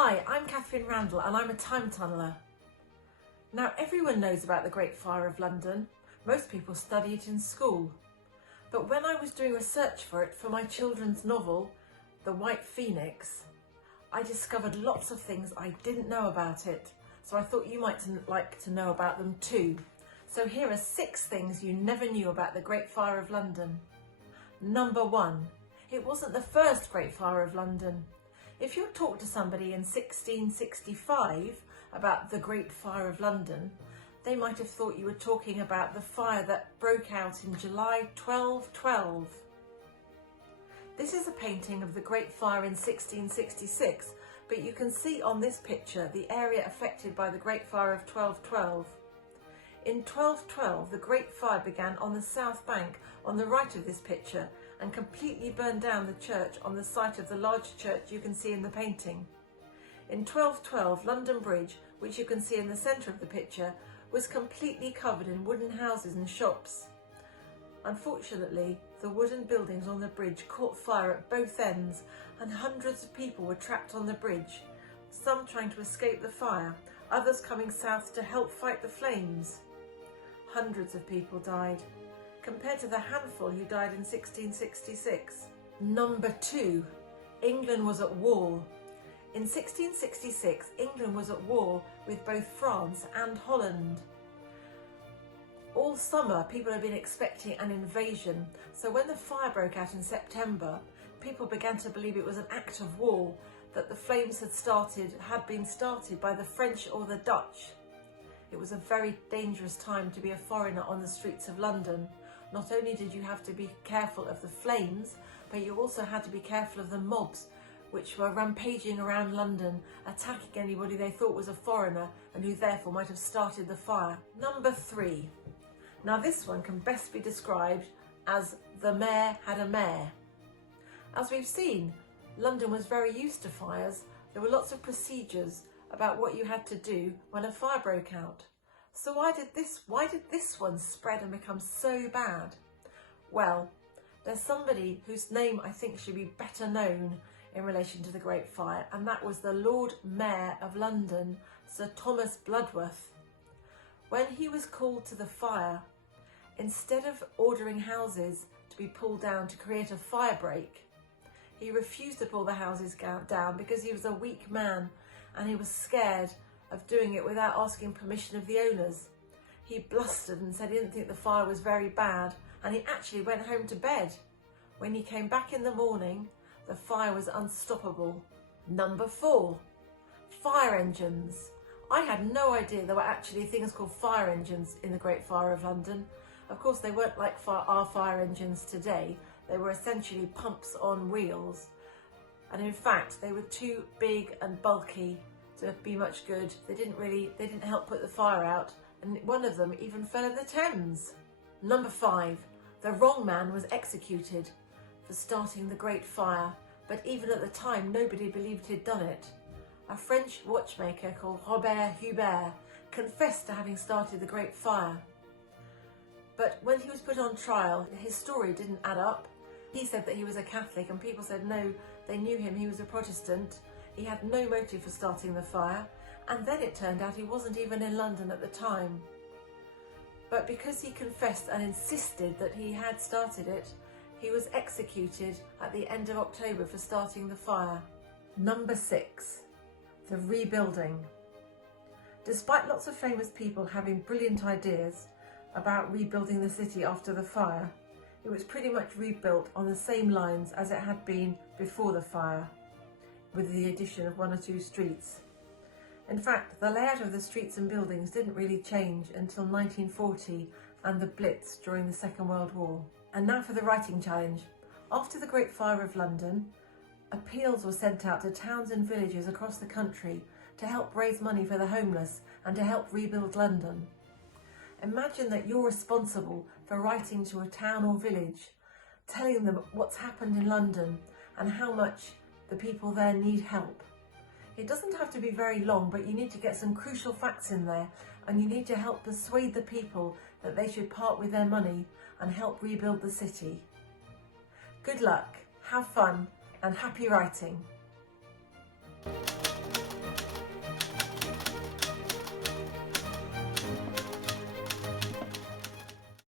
Hi, I'm Catherine Randall and I'm a time tunneler. Now everyone knows about the Great Fire of London. Most people study it in school. But when I was doing research for it for my children's novel, The White Phoenix, I discovered lots of things I didn't know about it. So I thought you might like to know about them too. So here are 6 things you never knew about the Great Fire of London. Number 1, it wasn't the first Great Fire of London. If you talk to somebody in 1665 about the Great Fire of London, they might have thought you were talking about the fire that broke out in July 1212. This is a painting of the Great Fire in 1666, but you can see on this picture the area affected by the Great Fire of 1212. In 1212, the Great Fire began on the south bank on the right of this picture and completely burned down the church on the site of the large church you can see in the painting. In 1212, London Bridge, which you can see in the centre of the picture, was completely covered in wooden houses and shops. Unfortunately, the wooden buildings on the bridge caught fire at both ends and hundreds of people were trapped on the bridge, some trying to escape the fire, others coming south to help fight the flames. Hundreds of people died, compared to the handful who died in 1666. Number 2, England was at war. In 1666, England was at war with both France and Holland. All summer, people had been expecting an invasion, so when the fire broke out in September, people began to believe it was an act of war, that the flames had been started by the French or the Dutch. It was a very dangerous time to be a foreigner on the streets of London. Not only did you have to be careful of the flames, but you also had to be careful of the mobs, which were rampaging around London, attacking anybody they thought was a foreigner and who therefore might have started the fire. Number 3. Now this one can best be described as the mayor had a mare. As we've seen, London was very used to fires. There were lots of procedures about what you had to do when a fire broke out. So why did this one spread and become so bad? Well, there's somebody whose name I think should be better known in relation to the Great Fire, and that was the Lord Mayor of London, Sir Thomas Bloodworth. When he was called to the fire, instead of ordering houses to be pulled down to create a fire break, he refused to pull the houses down because he was a weak man and he was scared of doing it without asking permission of the owners. He blustered and said he didn't think the fire was very bad, and he actually went home to bed. When he came back in the morning, the fire was unstoppable. Number 4, fire engines. I had no idea there were actually things called fire engines in the Great Fire of London. Of course, they weren't like our fire engines today. They were essentially pumps on wheels. And in fact, they were too big and bulky to be much good. They didn't help put the fire out, and one of them even fell in the Thames. Number 5, the wrong man was executed for starting the Great Fire, but even at the time nobody believed he'd done it. A French watchmaker called Robert Hubert confessed to having started the Great Fire. But when he was put on trial, his story didn't add up. He said that he was a Catholic and people said no, they knew him, he was a Protestant. He had no motive for starting the fire, and then it turned out he wasn't even in London at the time. But because he confessed and insisted that he had started it, he was executed at the end of October for starting the fire. Number 6, the rebuilding. Despite lots of famous people having brilliant ideas about rebuilding the city after the fire, it was pretty much rebuilt on the same lines as it had been before the fire, with the addition of 1 or 2 streets. In fact, the layout of the streets and buildings didn't really change until 1940 and the Blitz during the Second World War. And now for the writing challenge. After the Great Fire of London, appeals were sent out to towns and villages across the country to help raise money for the homeless and to help rebuild London. Imagine that you're responsible for writing to a town or village, telling them what's happened in London and how much the people there need help. It doesn't have to be very long, but you need to get some crucial facts in there, and you need to help persuade the people that they should part with their money and help rebuild the city. Good luck, have fun, and happy writing.